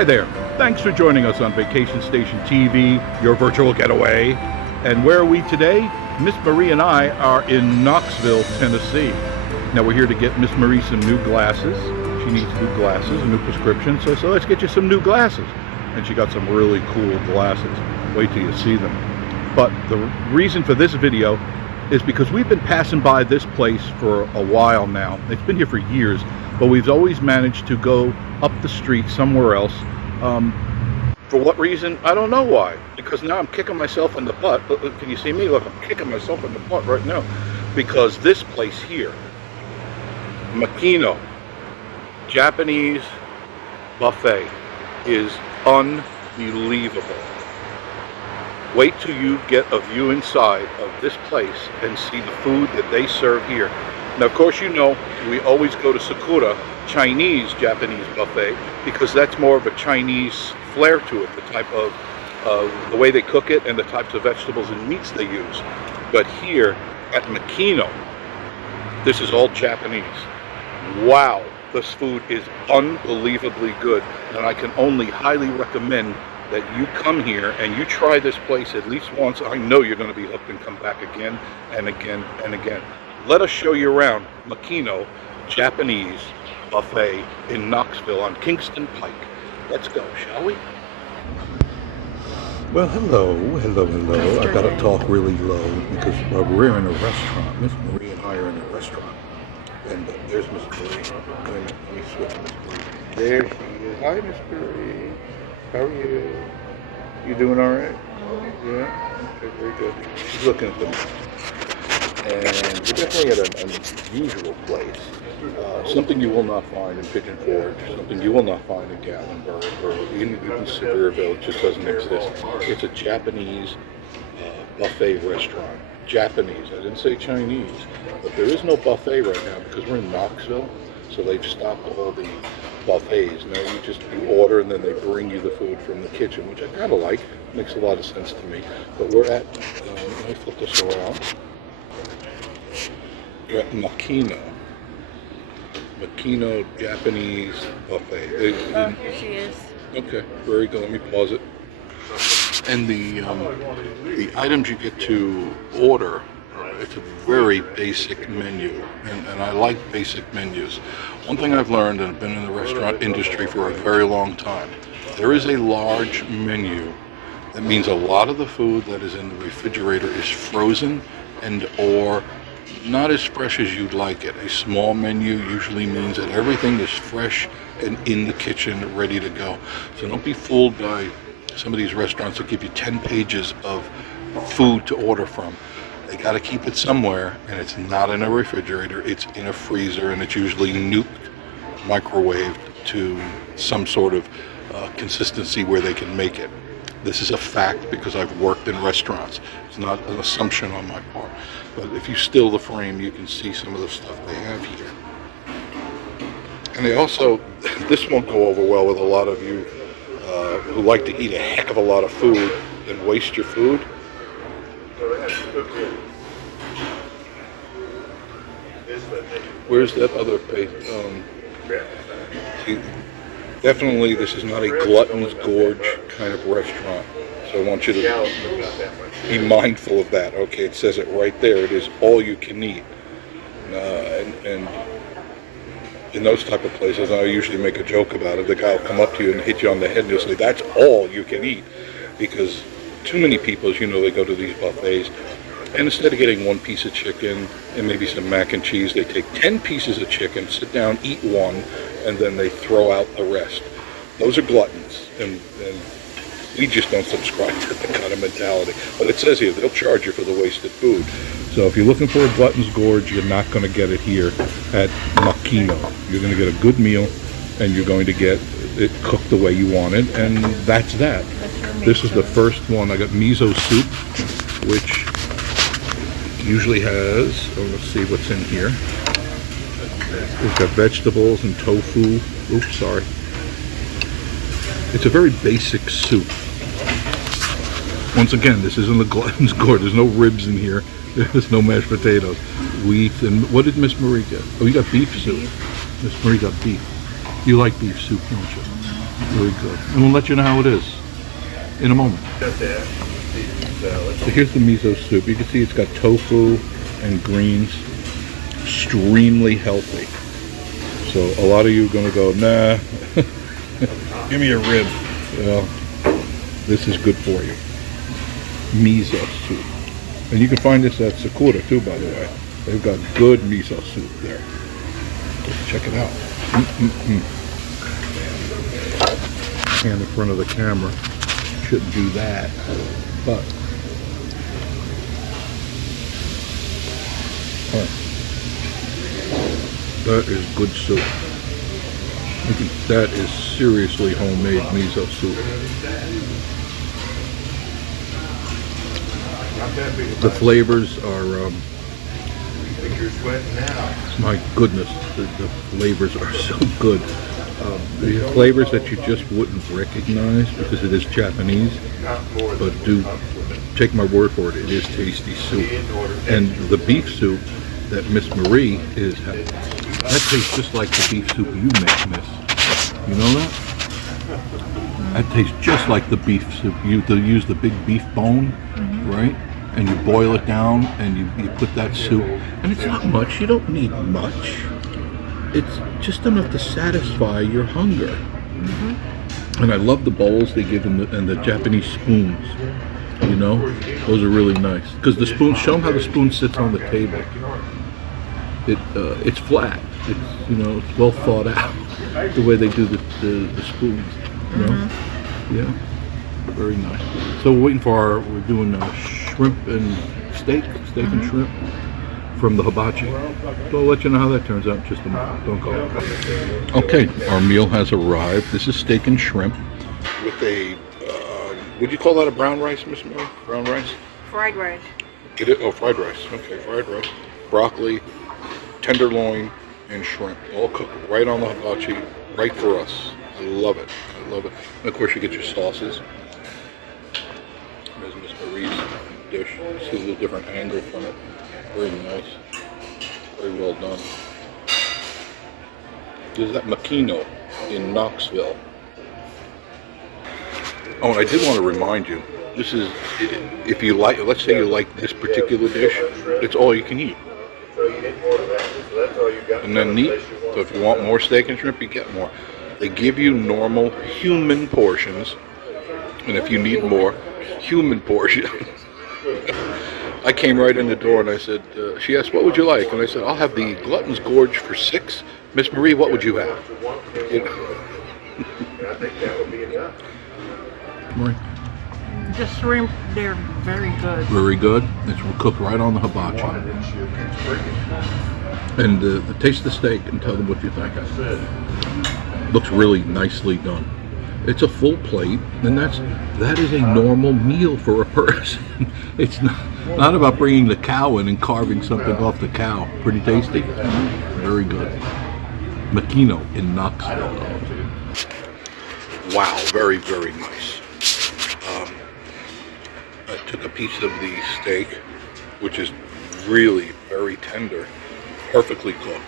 Hi there. Thanks for joining us on Vacation Station TV, your virtual getaway. And where are we today? Miss Marie and I are in Knoxville, Tennessee. Now we're here to get Miss Marie some new glasses. She needs new glasses, a new prescription. So let's get you some new glasses. And she got some really cool glasses. Wait till you see them. But the reason for this video is because we've been passing by this place for a while now. It's been here for years, but we've always managed to go up the street somewhere else. For what reason? I don't know why. Because now I'm kicking myself in the butt. Can you see me? Look, I'm kicking myself in the butt right now. Because this place here, Makino, Japanese buffet, is unbelievable. Wait till you get a view inside of this place and see the food that they serve here. Now, of course, you know, we always go to Sakura, Chinese Japanese buffet, because that's more of a Chinese flair to it, the type of, the way they cook it and the types of vegetables and meats they use. But here at Makino, this is all Japanese. Wow, this food is unbelievably good, and I can only highly recommend that you come here and you try this place at least once. I know you're going to be hooked and come back again and again and again. Let us show you around Makino Japanese buffet in Knoxville on Kingston Pike. Let's go, shall we? Well, hello. I gotta talk really low because we're in a restaurant. Miss Marie and I are in a restaurant. And there's Miss Marie. Let me switch Miss Marie. There she is. Hi, Miss Marie. How are you? You doing all right? Yeah? Okay, very good. She's looking at them. And we're definitely at an unusual place. Something you will not find in Pigeon Forge, something you will not find in Gatlinburg, or even Sevierville. It just doesn't exist. It's a Japanese buffet restaurant. Japanese. I didn't say Chinese. But there is no buffet right now because we're in Knoxville, so they've stopped all the buffets. Now you order and then they bring you the food from the kitchen, which I kind of like. Makes a lot of sense to me. But we're at, let me flip this around. We're at Makino Japanese buffet. Here she is. Okay, very good. Let me pause it. And the items you get to order, it's a very basic menu, and I like basic menus. One thing I've learned, and I've been in the restaurant industry for a very long time, there is a large menu. That means a lot of the food that is in the refrigerator is frozen and or not as fresh as you'd like it. A small menu usually means that everything is fresh and in the kitchen, ready to go. So don't be fooled by some of these restaurants that give you 10 pages of food to order from. They got to keep it somewhere, and it's not in a refrigerator, it's in a freezer, and it's usually nuked, microwaved to some sort of consistency where they can make it. This is a fact because I've worked in restaurants. It's not an assumption on my part. But if you still the frame, you can see some of the stuff they have here. And they also, this won't go over well with a lot of you who like to eat a heck of a lot of food and waste your food. Where's that other page? Definitely, this is not a glutton's gorge kind of restaurant. So I want you to be mindful of that. Okay, it says it right there. It is all you can eat. And in those type of places, I usually make a joke about it. The guy will come up to you and hit you on the head and he'll say, that's all you can eat. Because too many people, as you know, they go to these buffets, and instead of getting one piece of chicken and maybe some mac and cheese, they take 10 pieces of chicken, sit down, eat one, and then they throw out the rest. Those are gluttons, and we just don't subscribe to that kind of mentality. But it says here, they'll charge you for the wasted food. So if you're looking for a glutton's gorge, you're not going to get it here at Makino. You're going to get a good meal, and you're going to get it cooked the way you want it, and that's that. This is the first one. I got miso soup, which usually has, let's see what's in here. It's got vegetables and tofu. Oops, sorry. It's a very basic soup. Once again, this isn't a glutton's gorge. There's no ribs in here. There's no mashed potatoes. Wheat, and what did Miss Marie get? Oh, you got beef soup. Miss Marie got beef. You like beef soup, don't you? Very good. And we'll let you know how it is in a moment. So here's the miso soup. You can see it's got tofu and greens. Extremely healthy. So a lot of you are going to go, nah, give me a rib. Well, this is good for you. Miso soup. And you can find this at Sakura too, by the way. They've got good miso soup there. Check it out. Stand in front of the camera. Shouldn't do that. But that is good soup. That is seriously homemade miso soup. The flavors are, my goodness, the flavors are so good. The flavors that you just wouldn't recognize because it is Japanese, but do take my word for it, it is tasty soup. And the beef soup that Miss Marie is having, that tastes just like the beef soup you make, Miss. You know that? That tastes just like the beef soup. You use the big beef bone, right? And you boil it down and you put that soup. And it's not much. You don't need much. It's just enough to satisfy your hunger. And I love the bowls they give and the Japanese spoons. You know, those are really nice. Because the spoon, show them how the spoon sits on the table. It's flat. It's, you know, it's well thought out. The way they do the spoons. You know? Yeah. Very nice. So we're waiting for we're doing shrimp and steak and shrimp from the hibachi. So I'll let you know how that turns out in just a moment. Don't go. Okay, our meal has arrived. This is steak and shrimp with a, would you call that a brown rice, Miss Mary? Brown rice? Fried rice. Oh, fried rice. Okay, fried rice. Broccoli, tenderloin, and shrimp. All cooked right on the hibachi, right for us. I love it. I love it. And of course you get your sauces. There's Miss Marie's dish. See a little different angle from it. Very nice. Very well done. This is at Makino in Knoxville. Oh, and I did want to remind you, this is, if you like, let's say you like this particular dish, it's all you can eat. And then neat. So if you want more steak and shrimp, you get more. They give you normal human portions, and if you need more human portions, I came right in the door and I said, she asked, what would you like? And I said, I'll have the Glutton's Gorge for 6. Miss Marie, what would you have? You know? I think that would be enough. Marie? The shrimp, they're very good. Very good. It's cooked right on the hibachi. And taste the steak and tell them what you think. Looks really nicely done. It's a full plate, and that is a normal meal for a person. It's not about bringing the cow in and carving something off the cow. Pretty tasty. Very good. Makino in Knoxville. Wow, very, very nice. I took a piece of the steak, which is really very tender, perfectly cooked,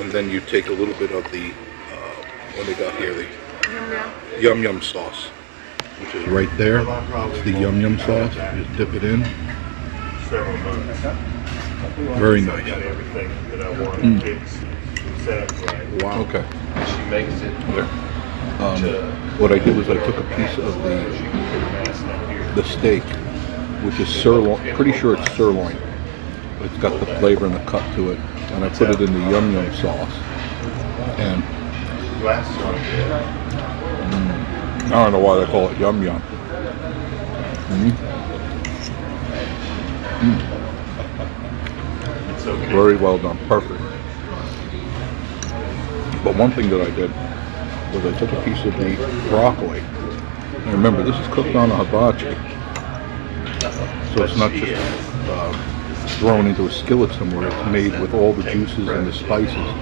and then you take a little bit of the what they got here, the yum yum sauce, which is right there. It's the yum yum sauce. You just dip it in. Very nice. Wow. Okay. She makes it. What I did was I took a piece of the steak, which is sirloin. Pretty sure it's sirloin. It's got the flavor and the cut to it, and I put it in the yum yum sauce. And I don't know why they call it yum yum. Very well done, perfect. But one thing that I did was I took a piece of the broccoli. And remember, this is cooked on a hibachi, so it's not just thrown into a skillet somewhere. It's made with all the juices and the spices.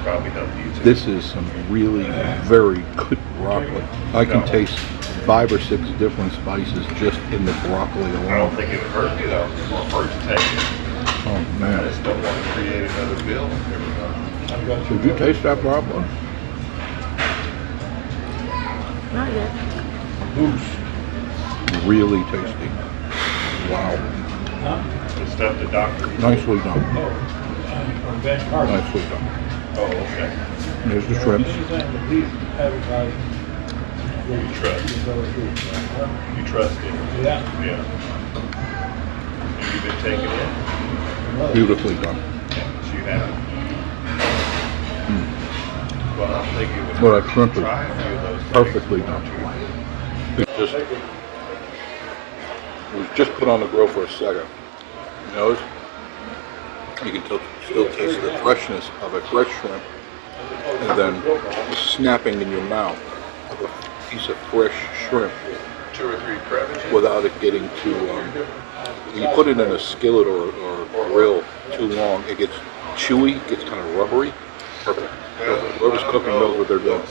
This is some really very good broccoli. I can taste 5 or 6 different spices just in the broccoli alone. I don't think it would hurt you though. It's more hurt to take it. Oh man. I just don't want to create another bill. Did you taste that broccoli? Not yet. Really tasty. Wow. The stuff the doctor. Nicely done. Nicely done. Oh, okay. There's the shrimps. You trust. You trust it. Yeah. Have you been taking it? Beautifully done. Yes, you have. Well, I'm thinking it was Well, that shrimp is try a few of those perfectly done. It was just put on the grill for a second. You know, you can still taste the freshness of a fresh shrimp, and then the snapping in your mouth of a piece of fresh shrimp 2 or 3 crevices. without it getting too. When you put it in a skillet or grill too long, it gets chewy, it gets kind of rubbery. Perfect. Whoever's cooking knows what they're doing.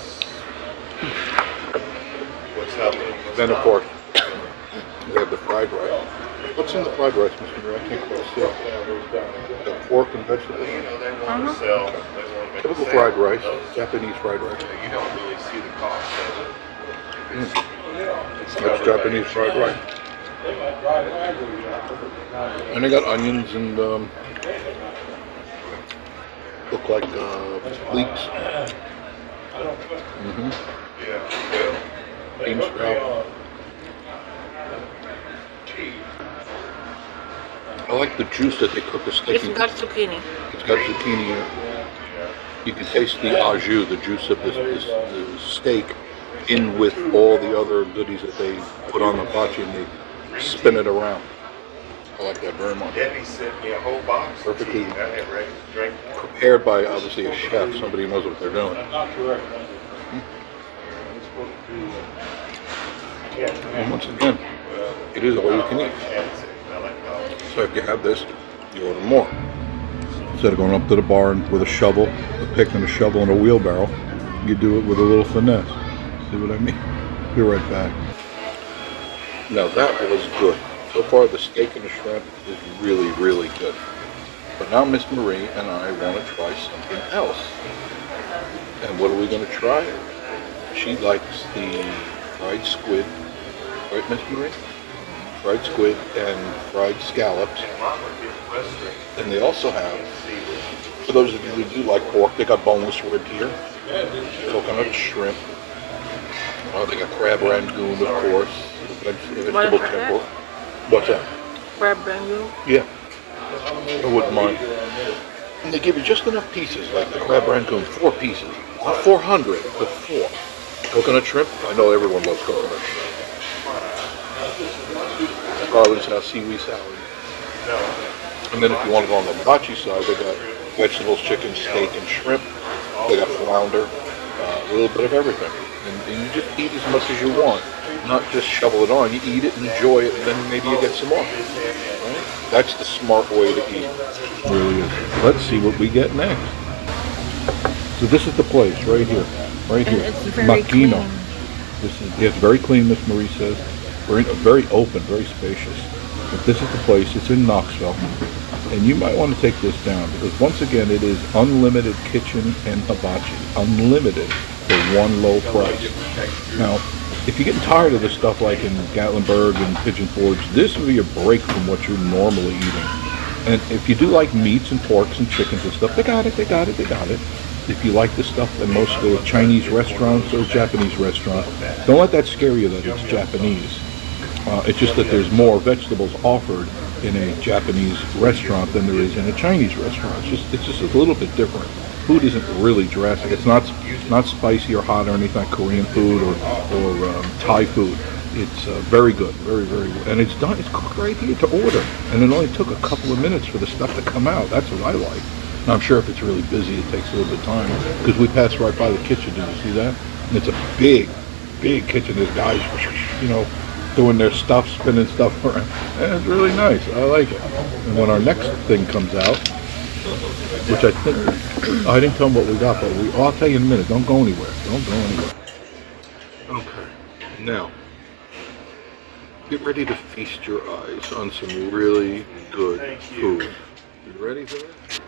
What's happening? Then of course, they have the fried rice. What's in the fried rice, Mr. Mayor? I can't quite see it. The pork and vegetables. They want to sell. They want to make Typical a fried sale. rice, Japanese fried rice. You don't really see the cost of it. That's Japanese fried rice. And they got onions and look like leeks. Yeah. Bean sprout. I like the juice that they cook the steak It's in. got zucchini. It's got zucchini in it. You can taste the au jus, the juice of this the steak, in with all the other goodies that they put on the hibachi, and they spin it around. I like that very much. Debbie sent me a whole box. Perfectly I had ready to drink. prepared by obviously a chef, somebody who knows what they're doing. And once again, it is all you can eat. So if you have this, you order more. Instead of going up to the barn with a shovel, a pick and a shovel and a wheelbarrow, you do it with a little finesse. See what I mean? Be right back. Now that was good. So far the steak and the shrimp is really, really good. But now Miss Marie and I want to try something else. And what are we going to try? She likes the fried squid. Right, Miss Marie? Fried squid and fried scallops. And they also have, for those of you who do like pork, they got boneless rib here. Coconut shrimp. They got crab rangoon, of course. Vegetable temple. What's that? Crab rangoon. Yeah. I wouldn't mind. And they give you just enough pieces, like the crab rangoon, 4 pieces. Not 400, but 4. Coconut shrimp. I know everyone loves coconut shrimp. Garland's house seaweed salad. And then if you want to go on the hibachi side, they got vegetables, chicken, steak, and shrimp. They got flounder, a little bit of everything. And you just eat as much as you want, not just shovel it on. You eat it, enjoy it, and then maybe you get some more. Right? That's the smart way to eat. It really is. Let's see what we get next. So this is the place right here, right And here. it's very Makino. clean. This is, it's very clean, Miss Marie says. Very open, very spacious. But this is the place. It's in Knoxville. And you might want to take this down because once again, it is unlimited kitchen and hibachi. Unlimited for one low price. Now, if you're getting tired of this stuff like in Gatlinburg and Pigeon Forge, this will be a break from what you're normally eating. And if you do like meats and porks and chickens and stuff, they got it. If you like the stuff at most of the Chinese restaurants or Japanese restaurants, don't let that scare you that it's Japanese. It's just that there's more vegetables offered in a Japanese restaurant than there is in a Chinese restaurant. It's just a little bit different. Food isn't really drastic. It's not spicy or hot or anything like Korean food or Thai food. It's very good, very, very good. And it's done. It's cooked right here to order. And it only took a couple of minutes for the stuff to come out. That's what I like. Now, I'm sure if it's really busy, it takes a little bit of time. Because we passed right by the kitchen. Did you see that? And it's a big, big kitchen. There's guys, doing their stuff, spinning stuff around. And it's really nice. I like it. And when our next thing comes out, which I think, I didn't tell them what we got, but I'll tell you in a minute. Don't go anywhere. Okay. Now, get ready to feast your eyes on some really good food. You ready for that?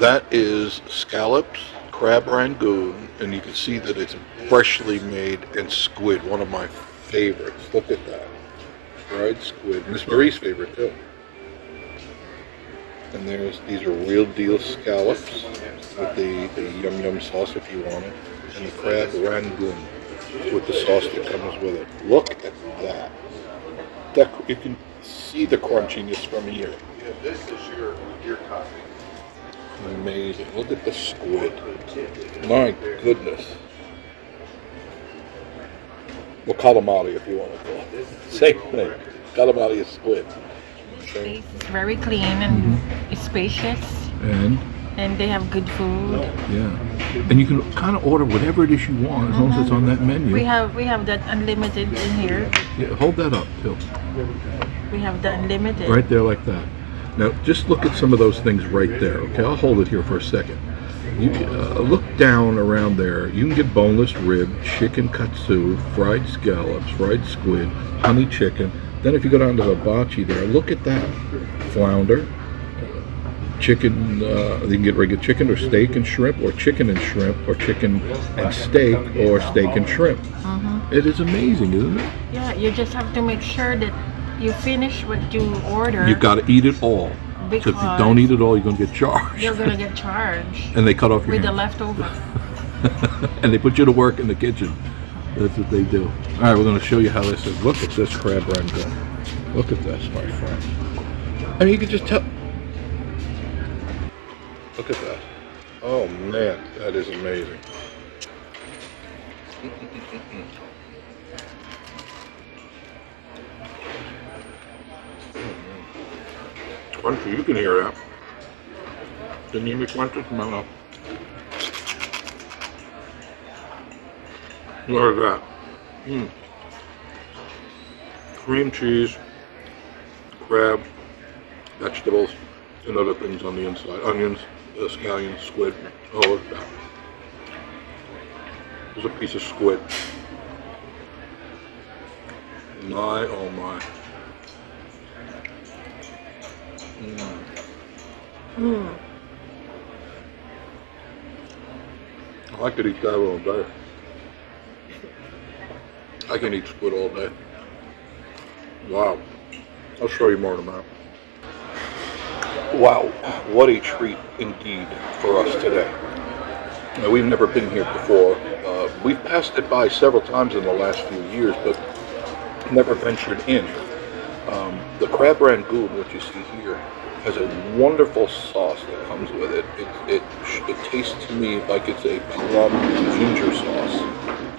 That is scallops, crab rangoon, and you can see that it's freshly made, and squid, one of my favorites. Look at that. Fried squid. Miss Marie's favorite too. And these are real deal scallops with the yum yum sauce if you want it. And the crab rangoon with the sauce that comes with it. Look at that. You can see the crunchiness from here. Yeah, this is your copy. Amazing. Look at the squid. My goodness. Well, calamari if you want to call it. Same thing. Calamari is squid. Place is very clean and spacious, and they have good food. Yeah. And you can kind of order whatever it is you want as long as it's on that menu. We have that unlimited in here. Yeah, hold that up too. We have the unlimited. Right there like that. Now, just look at some of those things right there, okay? I'll hold it here for a second. You look down around there. You can get boneless rib, chicken katsu, fried scallops, fried squid, honey chicken. Then if you go down to the hibachi there, look at that. Flounder, chicken, you can get regular chicken or steak and shrimp, or chicken and shrimp, or chicken and steak, or steak and shrimp. It is amazing, isn't it? Yeah, you just have to make sure that you finish what you order. You've got to eat it all. So if you don't eat it all, you're going to get charged. You're going to get charged. And they cut off your with the hand. leftover. And they put you to work in the kitchen. That's what they do. All right, we're going to show you how this is. Look at this crab rangoon. Look at this, my friend. I mean, you can just tell. Look at that. Oh, man, that is amazing. Crunchy, you can hear that. Didn't you make crunchy? No. Look at that. Cream cheese, crab, vegetables, and other things on the inside. Onions, scallions, squid. Oh, look at that. There's a piece of squid. My, oh my. I could eat that all day. I can eat squid all day. Wow. I'll show you more in a minute. Wow, what a treat indeed for us today. Now, we've never been here before. We've passed it by several times in the last few years, but never ventured in. The crab rangoon, which you see here, has a wonderful sauce that comes with it. It tastes to me like it's a plum ginger sauce.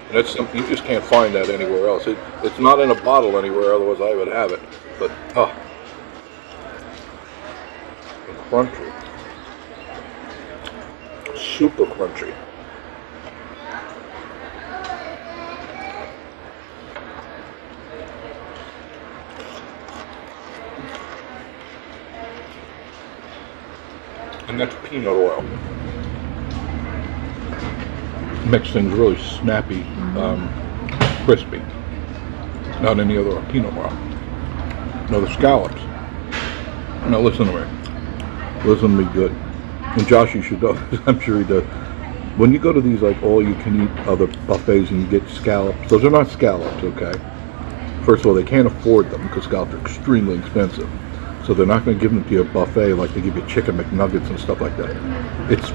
And that's something you just can't find that anywhere else. It's not in a bottle anywhere, otherwise I would have it. But, crunchy. Super crunchy. And that's peanut oil. Makes things really snappy, crispy. Not any other peanut oil. No, the scallops. Now listen to me. Listen to me good. And Josh, you should know, I'm sure he does. When you go to these like all-you-can-eat other buffets and you get scallops, those are not scallops, okay? First of all, they can't afford them because scallops are extremely expensive. So they're not going to give them to you at a buffet like they give you chicken McNuggets and stuff like that. It's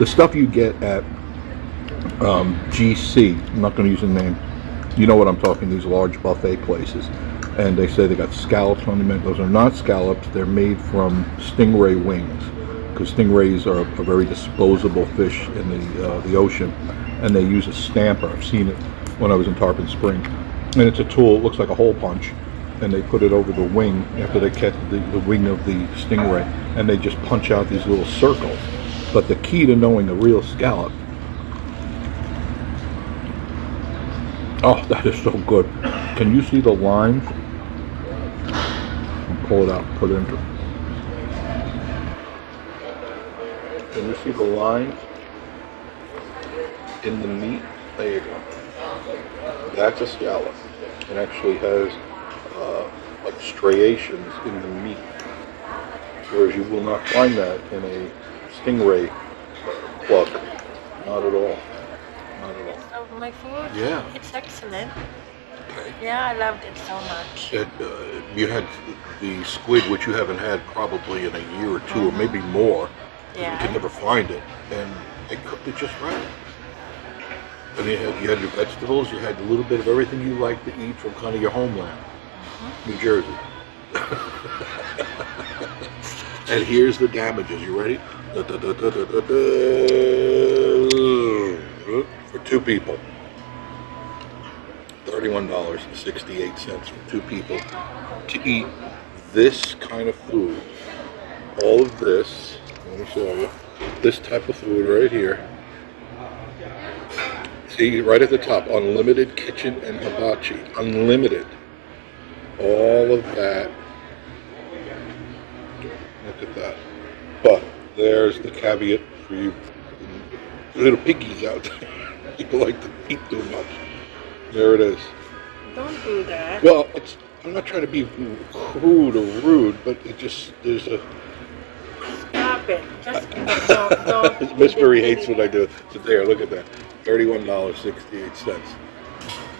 the stuff you get at GC. I'm not going to use the name. You know what I'm talking, these large buffet places. And they say they got scallops on the menu. Those are not scallops. They're made from stingray wings. Because stingrays are a very disposable fish in the ocean. And they use a stamper. I've seen it when I was in Tarpon Spring. And it's a tool, it looks like a hole punch. And they put it over the wing after they catch the wing of the stingray. And they just punch out these little circles. But the key to knowing a real scallop, oh, that is so good. Can you see the lines? Pull it out, put it into. Can you see the lines in the meat? There you go. That's a scallop. It actually has like striations in the meat, whereas you will not find that in a stingray plug. Not at all. Not at all. So my food, Yeah. it's excellent. Okay. Yeah, I loved it so much. You had the squid, which you haven't had probably in a year or two, or maybe more. Yeah. You can never find it, and they cooked it just right. And you had your vegetables. You had a little bit of everything you like to eat from kind of your homeland, New Jersey. And here's the damages. You ready? For two people. $31.68 for two people to eat this kind of food. All of this, let me show you, this type of food right here. See, right at the top, unlimited kitchen and hibachi, unlimited. All of that. Look at that. But there's the caveat for you little piggies out there. People like to eat too much. There it is. Don't do that. Well, I'm not trying to be crude or rude, but there's a... Stop it. Just don't. Miss Marie hates when I do it. So there, look at that. $31.68.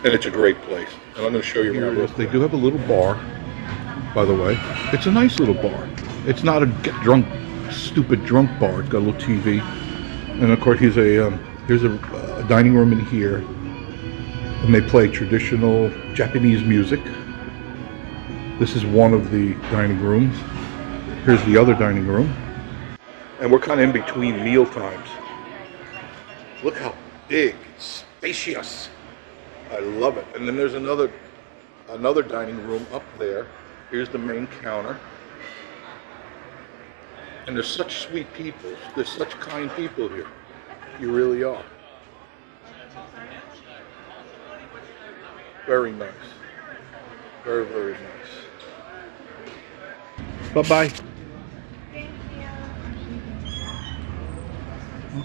And it's a great place. And I'm going to show you around this. They do have a little bar, by the way. It's a nice little bar. It's not a get-drunk, stupid drunk bar. It's got a little TV. And of course, here's a dining room in here. And they play traditional Japanese music. This is one of the dining rooms. Here's the other dining room. And we're kind of in between meal times. Look how big, it's spacious. I love it. And then there's another dining room up there. Here's the main counter. And there's such sweet people. There's such kind people here. You really are. Very nice. Very, very nice. Bye-bye.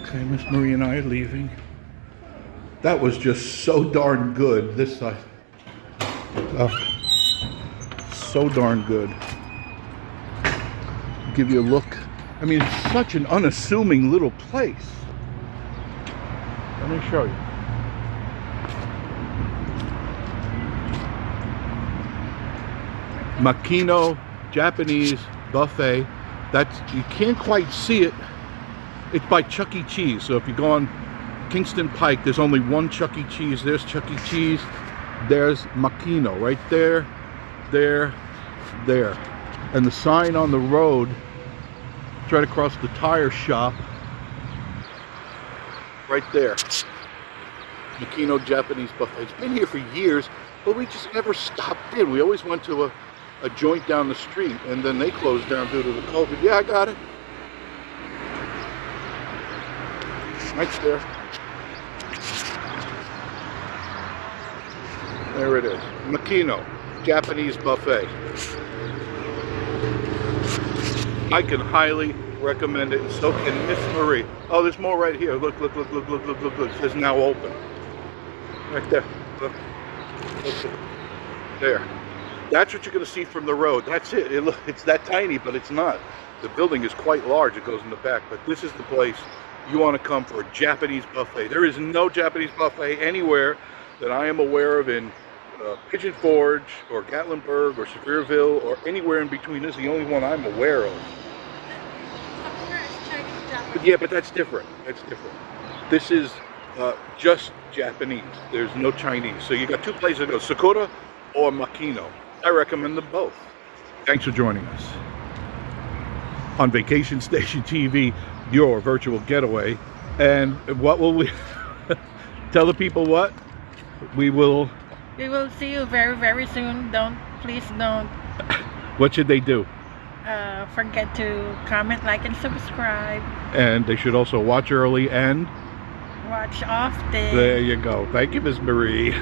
Okay, Miss Marie and I are leaving. That was just so darn good, this side. So darn good. Give you a look. I mean, it's such an unassuming little place. Let me show you. Makino Japanese buffet. You can't quite see it. It's by Chuck E. Cheese. So if you go on Kingston Pike, there's only one Chuck E. Cheese. There's Chuck E. Cheese. There's Makino right there, there. And the sign on the road, it's right across the tire shop, right there. Makino Japanese buffet. It's been here for years, but we just never stopped in. We always went to a joint down the street, and then they closed down due to the COVID. Yeah, I got it. Right there. There it is. Makino Japanese buffet. I can highly recommend it, and so can Miss Marie. Oh, there's more right here. Look. It says now open. Right there. Look. There. That's what you're going to see from the road. That's it. It's that tiny, but it's not. The building is quite large. It goes in the back, but this is the place you want to come for a Japanese buffet. There is no Japanese buffet anywhere that I am aware of in Pigeon Forge or Gatlinburg or Sevierville or anywhere in between. This is the only one I'm aware of. Yeah, but that's different. That's different. This is just Japanese. There's no Chinese. So you got two places to go, Sakura or Makino. I recommend them both. Thanks for joining us on Vacation Station TV, your virtual getaway. And what will we tell the people? What we will see you very, very soon. Please don't what should they do? Forget to comment, like, and subscribe. And they should also watch early and watch often. There you go. Thank you, Miss Marie.